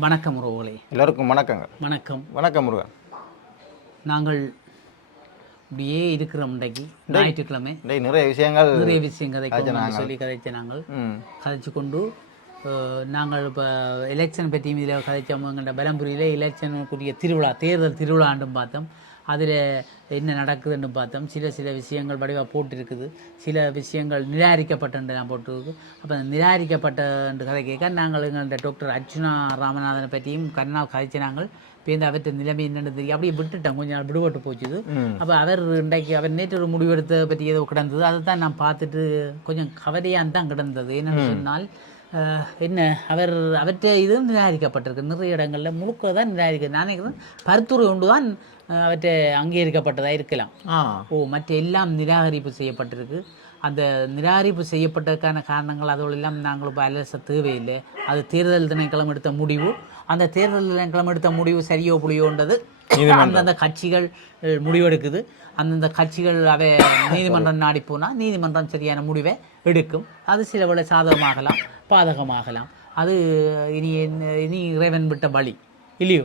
வணக்கம் உறவுகளே. எல்லோருக்கும் வணக்கங்க. வணக்கம். வணக்கம் முருகன். நாங்கள் இப்படியே இருக்கிறோம். இன்றைக்கு ஞாயிற்றுக்கிழமை நிறைய விஷயங்கள் கதைச்ச நாங்கள் கதைச்சு கொண்டு நாங்கள் இப்போ எலெக்ஷன் பற்றியும் இதில் கதைச்சவங்கள்ட பலம்புரியில் எலெக்ஷனுக்குரிய தேர்தல் திருவிழாண்டும் பார்த்தோம். அதில் என்ன நடக்குதுன்னு பார்த்தோம். சில விஷயங்கள் வடிவாக போட்டிருக்குது, சில விஷயங்கள் நிராகரிக்கப்பட்டு நான் போட்டிருக்கு. அப்போ நிராகரிக்கப்பட்ட கதை கேட்க நாங்கள் எங்கள்கிட்ட டாக்டர் அர்ச்சுனா ராமநாதனை பற்றியும் கருணா கதைச்சு நாங்கள் பேருந்து அவற்றை நிலைமை என்னென்னு தெரியும் அப்படியே விட்டுட்டோம். கொஞ்சம் நாள் விடுபட்டு போச்சுது. அப்போ அவர் இன்றைக்கு அவர் நேற்று ஒரு முடிவெடுத்த பற்றி ஏதோ கிடந்தது. அதை தான் நான் பார்த்துட்டு கொஞ்சம் கவலையாக தான் கிடந்தது. என்னென்னு சொன்னால் என்ன அவற்றை இதுவும் நிராகரிக்கப்பட்டிருக்கு. நிறைய இடங்களில் முழுக்க தான் நிராகரிக்க நினைக்கிறேன். பருத்துறை ஒன்று தான் அவற்றை அங்கீகரிக்கப்பட்டதாக இருக்கலாம். மற்ற எல்லாம் நிராகரிப்பு செய்யப்பட்டிருக்கு. அந்த நிராகரிப்பு செய்யப்பட்டதுக்கான காரணங்கள் அதோடு எல்லாம் நாங்கள் இப்போ அலச தேவையில்லை. அது தேர்தல் திணைக்களம் எடுத்த முடிவு. அந்த தேர்தல் திணைக்களம் எடுத்த முடிவு சரியோ புளியோன்றது அந்தந்த கட்சிகள் முடிவெடுக்குது. அந்தந்த கட்சிகள் அவை நீதிமன்றம் நாடி போனால் நீதிமன்றம் சரியான முடிவை எடுக்கும். அது சில வேளை சாதகமாகலாம், பாதகமாகலாம். அது இனி இறைவன் விட்ட வழி இல்லையோ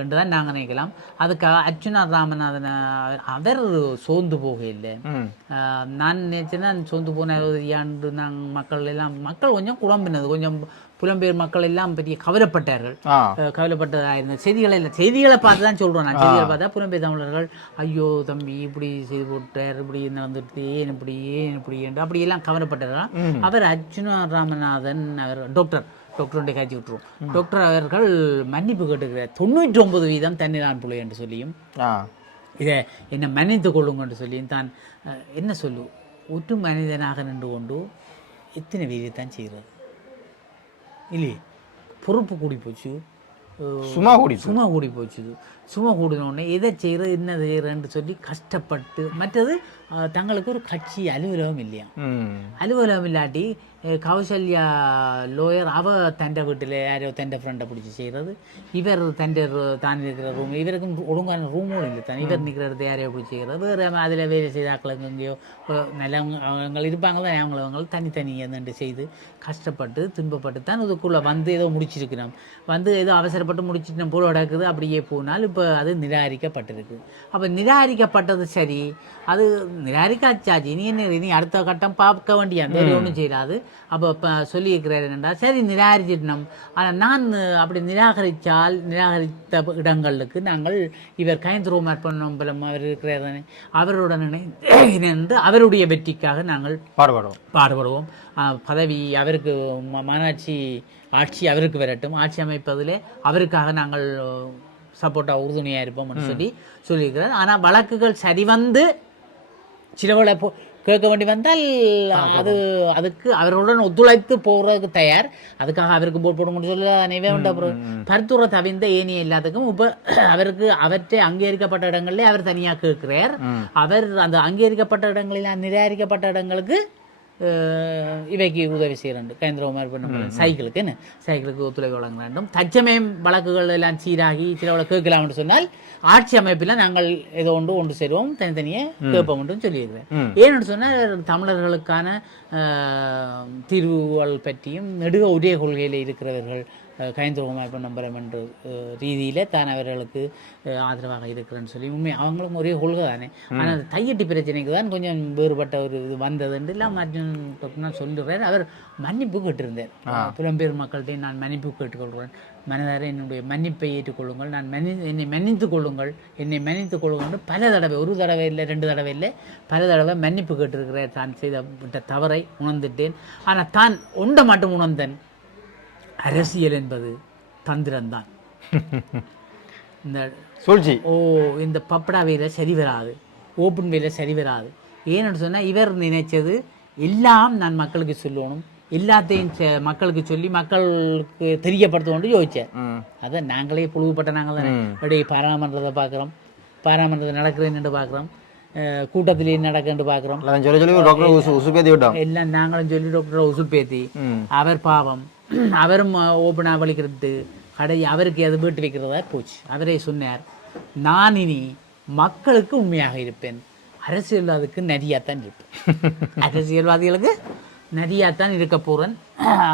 என்று தான் நாங்கள் நினைக்கலாம். அதுக்காக அர்ச்சுனா ராமநாதன் அவர் சோர்ந்து போக இல்லை. நான் நினைச்சேன்னா சோர்ந்து போன ஆண்டு மக்கள் கொஞ்சம் குழம்பினது, கொஞ்சம் புலம்பெயர் மக்கள் எல்லாம் பெரிய கவலைப்பட்டார்கள். கவலைப்பட்டதாக இருந்தது. செய்திகளை பார்த்து தான் சொல்கிறோம். நான் செய்திகளை பார்த்தா புலம்பெயர் தமிழர்கள் ஐயோ தம்பி இப்படி செய்து போட்டார், இப்படி வந்துட்டு ஏன் இப்படி என்று அப்படியெல்லாம் கவலைப்பட்டார்கள். அவர் அர்ச்சுனா ராமநாதன் அவர் டாக்டருடைய காய்ச்சி விட்டுருவோம். டாக்டர் அவர்கள் மன்னிப்பு கேட்டுக்கிறார். 99% தண்ணீரான் பிள்ளை என்று சொல்லியும் இதை என்னை மன்னித்து கொள்ளுங்க என்று சொல்லியும் தான் என்ன சொல்லு ஒற்று மனிதனாக நின்று கொண்டு எத்தனை வீரியத்தான் செய்கிறது இல்லையே. பொறுப்பு கூடி போச்சு, சும்மா கூடி போச்சுது. சும்மா கூடினோடனே எதை செய்கிறது என்ன செய்கிறேன்னு சொல்லி கஷ்டப்பட்டு. மற்றது தங்களுக்கு ஒரு கட்சி அலுவலகம் இல்லையா. அலுவலகம் இல்லாட்டி கௌசல்யா லோயர் தண்ட வீட்டில் யாரோ தண்ட ஃப்ரெண்டை பிடிச்சி செய்கிறது. இவர் தான் இருக்கிற ரூம், இவருக்கும் ஒழுங்கான ரூமும் இல்லை தான். இவர் நிற்கிற இடத்த யாரையோ பிடிச்சி செய்கிறது. வேறு அதில் வேலை செய்தாக்களுக்கு எங்கேயோ நல்லவங்க இருப்பாங்க தான். அவங்கள தனித்தனியாக செய்து கஷ்டப்பட்டு துன்பப்பட்டு தான் இதுக்குள்ளே வந்து ஏதோ முடிச்சிருக்கிறோம். வந்து ஏதோ அவசரப்பட்டு முடிச்சுட்டு போல நடக்குது. அப்படியே போனால் இப்போ அது நிராகரிக்கப்பட்டிருக்கு. அப்போ நிராகரிக்கப்பட்டது சரி, அது நிராகரிக்காச்சாச்சு. இனி அடுத்த கட்டம் பார்க்க வேண்டிய அந்த ஒன்றும் செய்யாது. அப்போ இப்போ சொல்லியிருக்கிறார் என்னென்னா சரி நிராகரிச்சிடணும். ஆனால் நான் அப்படி நிராகரித்த இடங்களுக்கு நாங்கள் இவர் கைந்தரோம் அர்ப்பணம் அவர் இருக்கிறார் தானே, அவருடன் இணைந்து அவருடைய வெற்றிக்காக நாங்கள் பாடுபடுவோம். பதவி அவருக்கு மாநாட்சி ஆட்சி அவருக்கு வரட்டும், ஆட்சி அமைப்பதிலே அவருக்காக நாங்கள் சப்போர்ட்டாக உறுதுணையாக இருப்போம்னு சொல்லியிருக்கிறார். ஆனால் வழக்குகள் சரிவந்து சிலவளை கேட்க வேண்டி வந்தால் அதுக்கு அவர்களுடன் ஒத்துழைத்து போகிறதுக்கு தயார். அதுக்காக அவருக்கு போட் போடணும்னு சொல்லி அனைவே உண்டு. அப்புறம் பருத்துறை தவிர்ந்த ஏனிய எல்லாத்துக்கும் இப்போ அவற்றை அங்கீகரிக்கப்பட்ட இடங்கள்ல அவர் தனியாக கேட்கிறார். அவர் அந்த அங்கீகரிக்கப்பட்ட இடங்களில் நிராகரிக்கப்பட்ட இடங்களுக்கு இவைக்கு உதவி செய்ய வேண்டும். கேந்திரகுமார் பண்ண சைக்கிளுக்கு ஒத்துழைப்பு வழங்க வேண்டும். தச்சமயம் வழக்குகள் எல்லாம் சீராகி சில கேட்கலாம் என்று சொன்னால் ஆட்சி அமைப்பில் நாங்கள் ஏதோ ஒன்று சேருவோம், தனித்தனியே கேட்போம் என்று சொல்லியிருக்கிறேன். ஏன்னு சொன்னால் தமிழர்களுக்கான தீர்வுகள் பற்றியும் நெடுக ஒரே கொள்கையில் இருக்கிறவர்கள் கைந்தரோமாய்ப்பு நம்பரம் என்ற ரீதியில் தான் அவர்களுக்கு ஆதரவாக இருக்கிறேன்னு சொல்லி உண்மை அவங்களும் ஒரே கொள்கை தானே. ஆனால் அந்த தையட்டி பிரச்சனைக்கு தான் கொஞ்சம் வேறுபட்ட ஒரு இது வந்ததுன்னு எல்லாம் நான் சொல்லுறேன். அவர் மன்னிப்பு கேட்டிருந்தேன். புலம்பெயர் மக்கள்கிட்ட நான் மன்னிப்பு கேட்டுக்கொள்கிறேன். மனதார என்னுடைய மன்னிப்பை ஏற்றுக்கொள்ளுங்கள், என்னை மன்னித்துக் கொள்ளுங்கள் பல தடவை, ஒரு தடவை இல்லை 2 தடவை இல்லை பல தடவை மன்னிப்பு கேட்டிருக்கிறேன். தான் செய்த தவறை உணர்ந்துட்டேன். ஆனால் தான் ஒன்றை மட்டும் உணர்ந்தேன், அரசியல் என்பது தந்திரம்தான். இந்த சூழ்ச்சி இந்த பப்படா வேலை சரி வராது, ஓப்பன் வேலை சரி வராது. ஏன்னு சொன்னால் இவர் நினைச்சது எல்லாம் நான் மக்களுக்கு சொல்லணும், எல்லாத்தையும் மக்களுக்கு சொல்லி மக்களுக்கு தெரியப்படுத்தணும்னு யோசிச்சேன். அதை நாங்களே புழுவுப்பட்ட நாங்கள் தானே அப்படியே பாராளுமன்றத்தை பார்க்குறோம், பாராளுமன்றத்தை நடக்கிறேன்னு பார்க்குறோம், கூட்டத்திலேயே நடக்கன்னு பார்க்குறோம். எல்லாம் நாங்களும் சொல்லி டாக்டரை உசுப்பேத்தி அவர் பாவம் அவரும் ஓப்பனாக வலிக்கிறது அவருக்கு அது வீட்டு வைக்கிறதா போச்சு. அவரே சொன்னார், நான் இனி மக்களுக்கு உண்மையாக இருப்பேன், அரசியல்வாதிக்கு நரியாத்தான் இருப்பேன். அரசியல்வாதிகளுக்கு நிறையாத்தான் இருக்க போகிறேன்,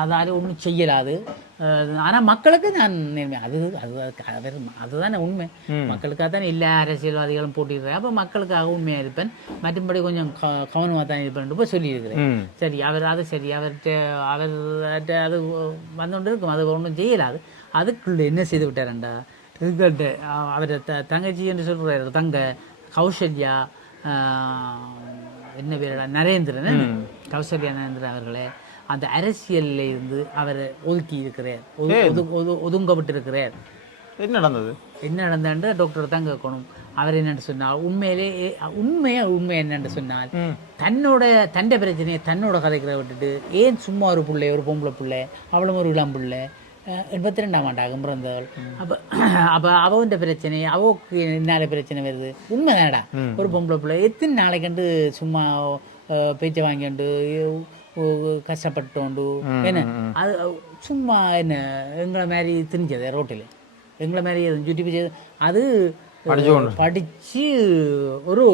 அதாவது ஒன்றும் செய்யலாது. ஆனால் மக்களுக்கு நான் அதுதானே உண்மை. மக்களுக்காக தான் எல்லா அரசியல்வாதிகளும் போட்டிடுறேன். அப்போ மக்களுக்காக உண்மையாக இருப்பேன், மற்றும்படி கொஞ்சம் கவனமாக தான் இருப்பேன் போய் சொல்லியிருக்கிறேன். சரி, அது சரி, அவர்கிட்ட அது வந்துகொண்டு இருக்கும், அது ஒன்றும் செய்யலாது. அதுக்குள்ள என்ன செய்து விட்டாரண்டா, இதுக்கிட்ட அவர் தங்கச்சி என்று சொல்கிறார், தங்க கௌசல்யா என்ன பேரடா, நரேந்திரன், கௌசல்யா நரேந்திரன் அவர்களே அந்த அரசியலில் இருந்து அவர் ஒதுக்கி இருக்கிறார், ஒதுங்கப்பட்டு இருக்கிறார். என்ன நடந்தது? என்ன நடந்தது டாக்டர் தான் கேட்கணும். அவர் என்னென்னு சொன்னால் உண்மை என்னென்னு சொன்னால் தன்னை பிரச்சனையை தன்னோட கதைக்கிற விட்டுட்டு ஏன் சும்மா ஒரு பிள்ளை, ஒரு பொம்பளை பிள்ளை, அவளும் ஒரு இளம் பிள்ளை, 82ஆம் ஆண்டாகும் பிறந்தவள். அப்போ அவன் பிரச்சனை, அவக்கு என்னால பிரச்சனை வருது. உண்மைதாடா, ஒரு பொம்பளை பிள்ளை எத்தனை நாளைக்கண்டு சும்மா பேச்சை வாங்கிண்டு கஷ்டப்பட்டோண்டு என்ன, அது சும்மா என்ன எங்களை மாதிரி திரிஞ்சது ரோட்டில், எங்களை மாதிரி சுட்டி செய்து அது படித்து ஒரு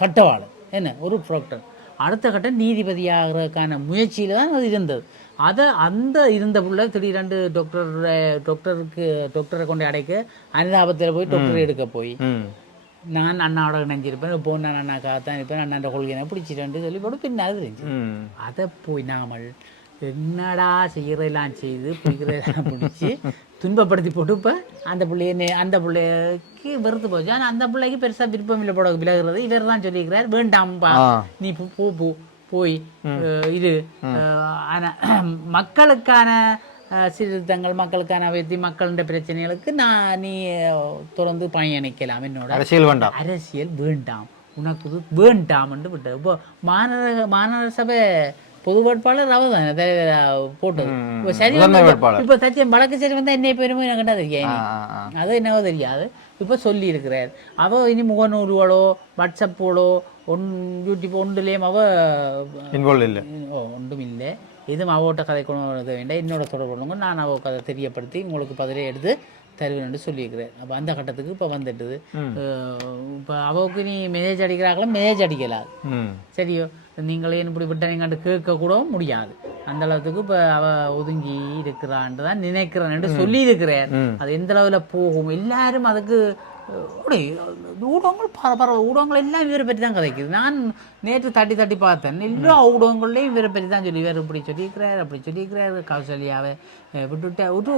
சட்டவாளர் என்ன, ஒரு ப்ராக்டர், அடுத்த கட்ட நீதிபதியாகிறதுக்கான முயற்சியில் தான் அது இருந்தது. அந்த இருந்த புள்ள திடீரெண்டு டாக்டரை கொண்டு அடைக்க அனுதாபத்தில் போய் டாக்டர் எடுக்க போய் நான் அண்ணாவோட நினைஞ்சிருப்பேன், இப்போ நான் அண்ணாக்காகத்தான் இருப்பேன், அண்ணாண்ட கொள்கையை பிடிச்சிட்டேன் சொல்லி போட்டு பின்னாது இருந்துச்சு. அதை போய் நாமல் என்னடா செய்கிறதெல்லாம் செய்து பிடிக்கிறதெல்லாம் பிடிச்சி துன்பப்படுத்தி போட்டு இப்போ அந்த பிள்ளைக்கு வெறுத்து போச்சு. ஆனால் அந்த பிள்ளைக்கு பெருசாக விருப்பம் இல்லை போட விலகிறது. இவர் தான் சொல்லியிருக்கிறார், வேண்டாம்பா நீ போய் இது மக்களுக்கான சீர்திருத்தங்கள், மக்களுக்கான வெற்றி, மக்களுடைய பிரச்சனைகளுக்கு நீ தொடர்ந்து பயணிக்கலாம், என்னோட அரசியல் வேண்டாம், உனக்கு வேண்டாம் என்று விட்டது. இப்போ மாநகர சபை பொது வேட்பாளர் அவர் தானே போட்டது. இப்போ சரி, இப்போ சத்தியம் வழக்கு சரி வந்தால் என்ன பெருமை எனக்கு தெரியாது, அது என்னவோ தெரியாது. இப்போ சொல்லி இருக்கிறார் அவள் இனி முகநூறுகளோ வாட்ஸ்அப்போளோ யூடியூப் ஒன்றுலேயும் அவள் இல்லை, ஒன்றும் இல்லை. எதுவும் அவட்ட கதை கொண்டு வேண்டாம், என்னோட தொடர்பு பண்ணுங்க, நான் அவ கதை தெரியப்படுத்தி உங்களுக்கு பதிலே எடுத்து தருவேன் என்று சொல்லியிருக்கிறேன். அப்போ அந்த கட்டத்துக்கு இப்போ வந்துட்டுது. இப்போ அவளுக்கு நீ மெசேஜ் அடிக்கிறாங்களா, மெசேஜ் அடிக்கலாது, சரியோ, நீங்களே இப்படி விட்ட நீங்கள் கேட்கக்கூட முடியாது. அந்த அளவுக்கு இப்போ அவள் ஒதுங்கி இருக்கிறான்னு தான் நினைக்கிறேன் சொல்லி இருக்கிறேன். அது எந்த அளவில் போகும், எல்லாரும் அதுக்கு ஊடகங்கள் ஊடகங்கள் எல்லாம் இவரை பற்றி தான் கதைக்குது. நான் நேற்று தட்டி பார்த்தேன், எல்லா ஊடகங்கள்லையும் இவரை பற்றி தான் சொல்லி, இவர் இப்படி சொல்லியிருக்கிறார், அப்படி சொல்லியிருக்கிறார், கௌசல்யாவை விட்டுவிட்ட ஒரு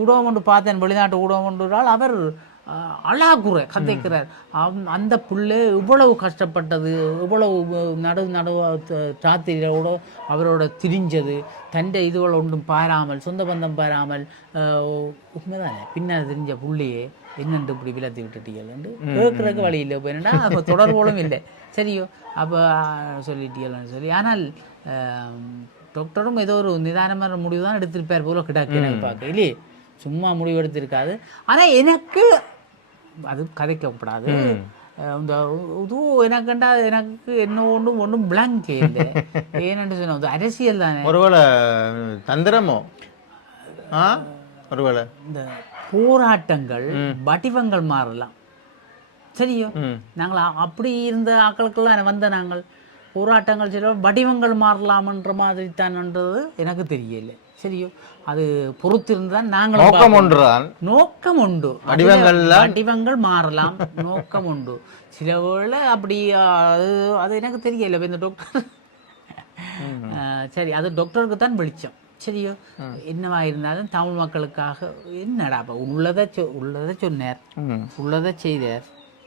ஊடகம் ஒன்று பார்த்தேன், வெளிநாட்டு ஊடகம் ஒன்றால் அவர் அழாக்குறை கதைக்கிறார். அந்த பிள்ளை இவ்வளவு கஷ்டப்பட்டது, இவ்வளவு நடுவு ராத்திரியோட அவரோட திரிஞ்சது, தண்டை இதுவளை ஒன்றும் பாராமல், சொந்த பந்தம் பாராமல், உண்மைதானே பின்னால் தெரிஞ்ச பிள்ளையே என்னென்று இப்படி விளத்தி விட்டுட்டீங்கள்ண்டு கேட்குறதுக்கு வழி இல்லை. இப்போ என்னன்னா அப்போ தொடர்போலும் இல்லை, சரியோ, அப்போ சொல்லிட்டீங்கன்னு சொல்லி. ஆனால் டாக்டரும் ஏதோ ஒரு நிதானமான முடிவு தான் எடுத்திருப்பார் போல கிடாக்கு எனக்கு பார்க்க, இல்லையே சும்மா முடிவு எடுத்திருக்காது. ஆனால் எனக்கு அது கதைக்கப்படாது. இந்த இது எனக்குண்டா எனக்கு என்ன ஒன்றும் பிளாங்கே இல்லை. ஏன்னு சொன்ன அரசியல் தானே, ஒருவேளை தந்திரமோ, ஒருவேளை இந்த போராட்டங்கள் வடிவங்கள் மாறலாம், சரியோ. நாங்கள் அப்படி இருந்த ஆக்களுக்கெல்லாம் வந்த நாங்கள் போராட்டங்கள் சில வடிவங்கள் மாறலாம்ன்ற மாதிரி தான்ன்றது எனக்கு தெரியல, சரியோ. அது பொறுத்திருந்தான் நாங்கள் நோக்கம் உண்டு, வடிவங்கள் மாறலாம், நோக்கம் உண்டு. சில வேளை அப்படி அது எனக்கு தெரியல. இந்த டாக்டர் சரி, அது டாக்டருக்கு தான் வெளிச்சம், சரியோ. என்னவா இருந்தாலும் தமிழ் மக்களுக்காக என்னடா உள்ளதை சொன்னார், உள்ளதை செய்தார்,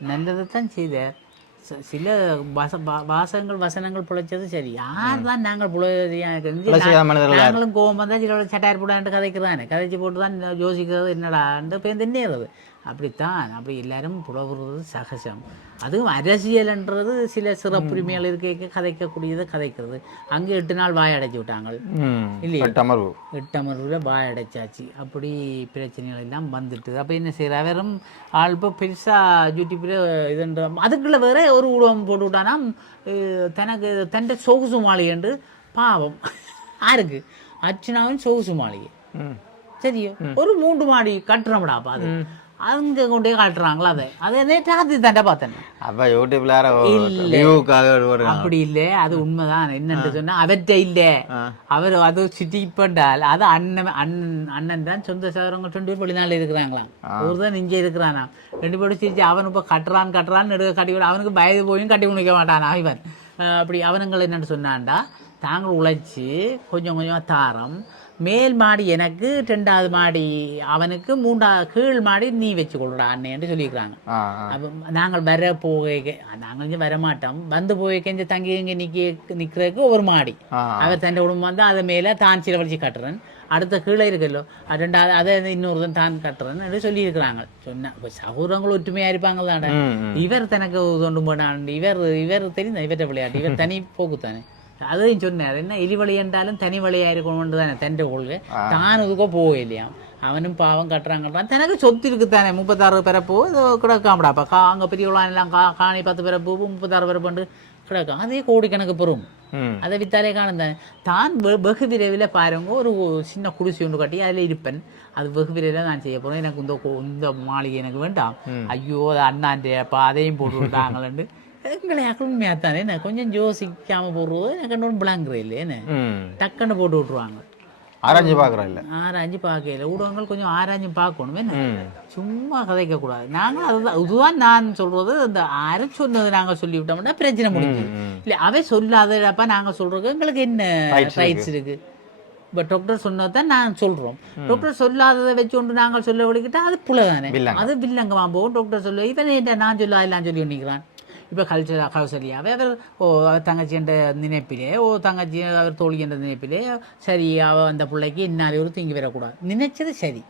நல்லதைத்தான் செய்தார். சில வாசகங்கள் வசனங்கள் பிழைச்சது சரி, யார் தான் நாங்கள் நாங்களும் கோவம் வந்தால் சில சட்டார் போடான்ட்டு கதைக்கிறதானே, கதைச்சி போட்டு தான் யோசிக்கிறது என்னடான்ட்டு பேர் தின்னேறது. அப்படித்தான், அப்படி எல்லாரும் புலவுறது சகஜம். அதுவும் அரசியல்ன்றது சில சிறப்புரிமைகள் இருக்க கதைக்கக்கூடியதை கதைக்கிறது. அங்கே 8 நாள் வாய் அடைச்சி விட்டாங்க இல்லையா, 8 அமர்வுல வாய் அடைச்சாச்சு. அப்படி பிரச்சனைகள் எல்லாம் வந்துட்டு அப்போ என்ன செய்யற வெறும் ஆள் இப்போ பெருசாக யூடியூப்பில் இதுன்ற அதுக்குள்ள வேற ஒரு ஊடகம் போட்டு விட்டானா தனக்கு தண்டை சொகுசு மாளிகை என்று பாவம் யாருக்கு அர்ச்சனாவின் சொகுசு மாளிகை, சரியோ, ஒரு 3 மாடி கட்டுறோம்டாப்பா. அது அங்கே கொண்டே காட்டுறாங்களா அதை நேற்று தாண்டா பார்த்தேன். அப்போ யூடியூப்ல வியூக்காக அப்படி இல்லை, அது உண்மைதான். என்னன்னு சொன்னா அவற்றை இல்லை, அவர் அது சிட்டிப்பண்டால் அது அண்ணன் தான் சொந்த சகோதரங்க 2 பேர் வெளிநாட்டில் இருக்கிறாங்களாம், ஒரு தான் இங்கே இருக்கிறானா, 2 பேரும் சிரிச்சு அவன் இப்போ கட்டுறான்னு நெடுக கட்டி விட, அவனுக்கு வயது போயும் கட்டி முடிக்க மாட்டானா இவன். அப்படி அவனுங்கள் என்னென்னு சொன்னான்டா, தாங்கள் உழைச்சி கொஞ்சம் கொஞ்சமாக தாரம், மேல் மாடி எனக்கு, 2வது மாடி அவனுக்கு, 3வது கீழ் மாடி நீ வச்சு கொள்றா அண்ணேன்னு சொல்லியிருக்கிறாங்க. அப்போ நாங்கள் வர போக நாங்கள் இங்கே வரமாட்டோம், வந்து போய்க்க இங்கே தங்கி இங்கே நிற்கிறதுக்கு ஒரு மாடி, அவர் தன் குடும்பம் வந்து அதை மேலே தான் சிலவழிச்சு கட்டுறேன், அடுத்த கீழே இருக்கல்லோ 2வது அதை இன்னொருத்தன் தான் கட்டுறேன்னு சொல்லியிருக்கிறாங்க. சொன்னா இப்போ சகோதரங்கள் ஒற்றுமையாக இருப்பாங்க தானே. இவர் தனக்கு தொண்டு போனான், இவர் தெரியும் இவற்றை விளையாட்டு, இவர் தனி போக்குத்தானே. அதையும் சொன்னார், என்ன எலி வழி என்றாலும் தனி வழியாக இருக்கணும்னு தானே தண்டை கொள்கை, தான் இதுக்கோ போகலையாம். அவனும் பாவம் கட்டுறாங்க, தனக்கு சொத்து இருக்குத்தானே, 36 பிறப்போ இதோ கிடக்காமடாப்பா, அங்கே பெரியவளாம் எல்லாம் காணி 10 பிறப்பு 36 பிறப்பு கிடக்கும், அதே கோடிக்கணக்கு பெறும், அதை வித்தாலே காணும் தானே. தான் வெகு விரைவில் பாருங்க ஒரு சின்ன குடிசை ஒன்று கட்டி அதில் இருப்பேன், அது வெகு விரைவில் நான் செய்ய போகிறேன், எனக்கு இந்த மாளிகை எனக்கு வேண்டாம், ஐயோ அது அண்ணாண்டேப்பா அதையும் போட்டு விட்டாங்களேன்னு எங்களை உண்மையாக தானே. என்ன கொஞ்சம் யோசிக்காமல் போடுறது எனக்கு இன்னொன்று விளங்குற இல்லை, என்ன டக்குன்னு போட்டு விட்ருவாங்க. ஆராய்ச்சி பார்க்குறோம் இல்லை, ஆராய்ச்சி பார்க்கல, ஊடகங்கள் கொஞ்சம் ஆராய்ச்சி பார்க்கணும், என்ன சும்மா கதைக்கக்கூடாது. நாங்கள் அதுதான் இதுதான் நான் சொல்கிறது, இந்த அரை சொன்னது நாங்கள் சொல்லிவிட்டோம்னா பிரச்சனை முடிஞ்சு இல்லை, அவை சொல்லாதப்பா நாங்கள் சொல்கிறது எங்களுக்கு என்ன ரைட்ஸ் இருக்குது. இப்போ டாக்டர் சொன்னதான் நான் சொல்கிறோம், டாக்டர் சொல்லாததை வச்சு கொண்டு நாங்கள் சொல்ல விடுக்கிட்டா அது புல தானே, அது வில்லங்கமாக போகும். டாக்டர் சொல்ல இவன் என்ன நான் சொல்ல எல்லாம் சொல்லி நிற்கிறான். இப்போ கௌசல்யாவே அவர் தங்கச்சி என்ற நினைப்பிலே, தங்கச்சி அவர் தோழி என்ற நினைப்பிலே, சரி அந்த பிள்ளைக்கு இன்னாலே ஒரு தீங்கி வரக்கூடாது நினைச்சது சரி,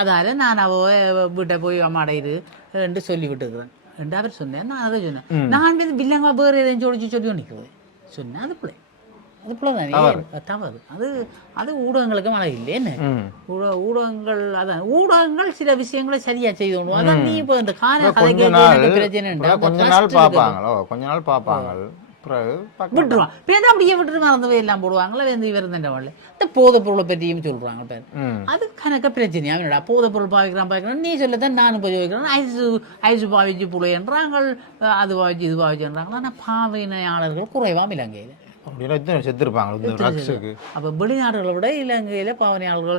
அதால நான் வீட்டை போய் அம்மாடையிரு என்று சொல்லி விட்டுக்கிறேன் என்று அவர் சொன்னேன். நான் அதை சொன்னேன், நான் வந்து வில்லங்க வேறு எதையும் சொல்லி நிற்கிறேன் சொன்னேன், அது பிள்ளை தவறு. அது ஊடகங்களுக்கு மழை இல்லைன்னு, ஊடகங்கள் அதான் ஊடகங்கள் சில விஷயங்களை சரியா செய்யணும். அதான் நீ இப்போ இந்த கால பிரச்சனை கொஞ்ச நாள் பார்ப்பாங்க விட்டுருவான், பேருந்து அப்படியே விட்டுரு மறந்து எல்லாம் போடுவாங்களா, வந்து இவர் இருந்தவங்கள இந்த போதை பொருளை பற்றியும் சொல்றாங்க பேர், அது கணக்க பிரச்சனையா என்னடா போதை பொருள் பாவிக்கிறான் நீ சொல்லத்தான் நானும் போய் வைக்கிறேன், ஐசு பாவிச்சு புள்ளைன்றாங்க, அது பாவிச்சு இது பாவிச்சுன்றாங்களா. ஆனால் பாவனையாளர்கள் குறைவாக இலங்கையில் அப்போ வெளிநாடுகளை விட இலங்கையில பாவனையாளர்கள்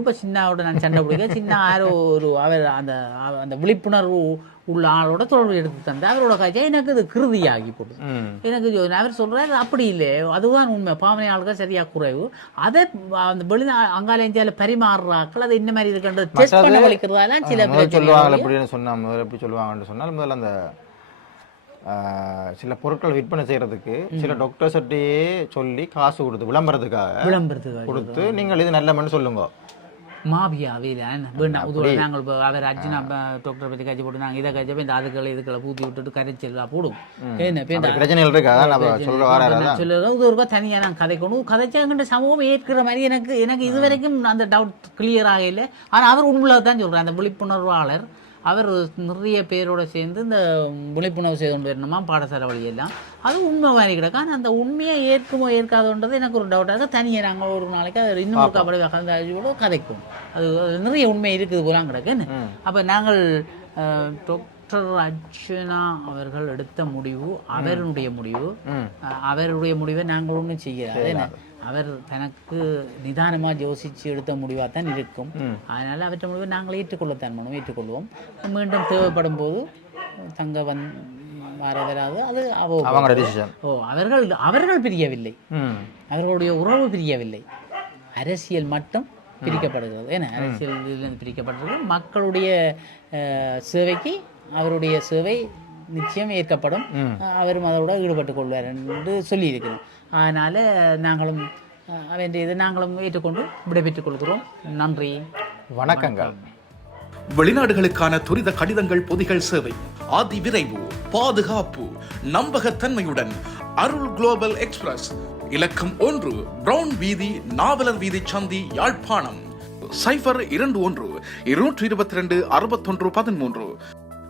இப்போ சின்னாவோட நான் சண்டை பிடிக்க, சின்ன யாரோ ஒரு அவர் அந்த விழிப்புணர்வு உள்ள ஆளோட தொடர்பு எடுத்து தந்து அவரோட காய்ச்சா எனக்கு இது கிருதியாகி போடுது. எனக்கு அவர் சொல்றாரு அப்படி இல்லை, அதுதான் உண்மை, பாவனையாளர்கள் சரியா குறைவு, அதை அந்த அங்கால இந்தியாவில் பரிமாறுறாக்கள் அது இந்த மாதிரி இருக்கின்ற டெஸ்ட் பண்ண வலிக்கிறதால சில சொல்லுவாங்கன்னு சொன்னால் முதல்ல அந்த சில பொருட்கள் விற்பனை செய்யறதுக்கு சில டாக்டர்ஸ்கிட்டயே சொல்லி காசு கொடுத்து விளம்பரத்துக்காக கொடுத்து நீங்கள் இது நல்ல மண் சொல்லுங்க மாபியாவில் வேண்டாம் உதவி. நாங்கள் இப்போ அவர் அர்ஜுனா டாக்டர் பற்றி கட்சி போட்டு நாங்கள் இதை கட்சி இந்த அதுக்களை இதுக்களை பூத்தி விட்டுட்டு கரைச்சல் போடும், பிரச்சனைகள் இருக்கா சொல்லுறது இது ஒருக்கா தனியாக நாங்கள் கதைக்கணும். கதைச்சங்கிட்ட சமூகம் ஏற்கிற மாதிரி எனக்கு இது வரைக்கும் அந்த டவுட் கிளியர் ஆகலை. ஆனால் அவர் உண்மையில தான் சொல்கிறேன், அந்த விழிப்புணர்வாளர் அவர் நிறைய பேரோட சேர்ந்து இந்த விழிப்புணர்வு செய்து கொண்டு வரணுமா பாடசாலை வழியெல்லாம், அது உண்மை மாதிரி கிடக்கு. ஆனால் அந்த உண்மையை ஏற்குமோ ஏற்காதோன்றது எனக்கு ஒரு டவுட்டாக தனியாக நாங்கள் ஒரு நாளைக்கு அதை இன்னும் கபடி கலந்து கதைக்கும், அது நிறைய உண்மை இருக்குது போலாம் கிடக்குன்னு. அப்போ நாங்கள் டாக்டர் அர்ஜுனா அவர்கள் எடுத்த முடிவு அவருடைய முடிவை நாங்கள் ஒன்றும் செய்யாது, என்ன அவர் தனக்கு நிதானமாக யோசித்து எடுத்த முடிவாக தான் இருக்கும். அதனால் அவற்றை முடிவை நாங்கள் ஏற்றுக்கொள்வோம். மீண்டும் தேவைப்படும் போது தங்க வராது, அது அவர்கள் பிரியவில்லை, அவர்களுடைய உறவு பிரியவில்லை, அரசியல் மட்டும் பிரிக்கப்படுகிறது. ஏன்னா அரசியல் பிரிக்கப்படுகிறது, மக்களுடைய சேவைக்கு அவருடைய சேவை நிச்சயம் ஏற்கப்படும், அவரும் அதோட ஈடுபட்டுக் கொள்வார் என்று சொல்லியிருக்கிறோம். அதனால் நாங்களும் நாங்களும் ஏற்றுக்கொண்டு விடைபெற்றுக் கொள்கிறோம். நன்றி, வணக்கங்கள். வெளிநாடுகளுக்கான துரித கடிதங்கள் பொதிகள் சேவை, ஆதி விரைவு, பாதுகாப்பு, நம்பகத்தன்மையுடன் அருள் குளோபல் எக்ஸ்பிரஸ், இலக்கம் 1, பிரவுன் வீதி, நாவலர் வீதி சந்தி, யாழ்ப்பாணம். 0122-222-6113.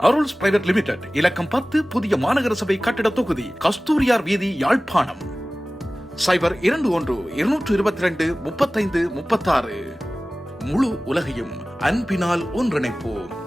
அருள்ஸ் பிரைவேட் லிமிடெட், இலக்கம் 10, புதிய மாநகர சபை கட்டிட தொகுதி, கஸ்தூரியார் வீதி, யாழ்ப்பாணம். 0122-222-3536. முழு உலகையும் அன்பினால் ஒன்றிணைப்போம்.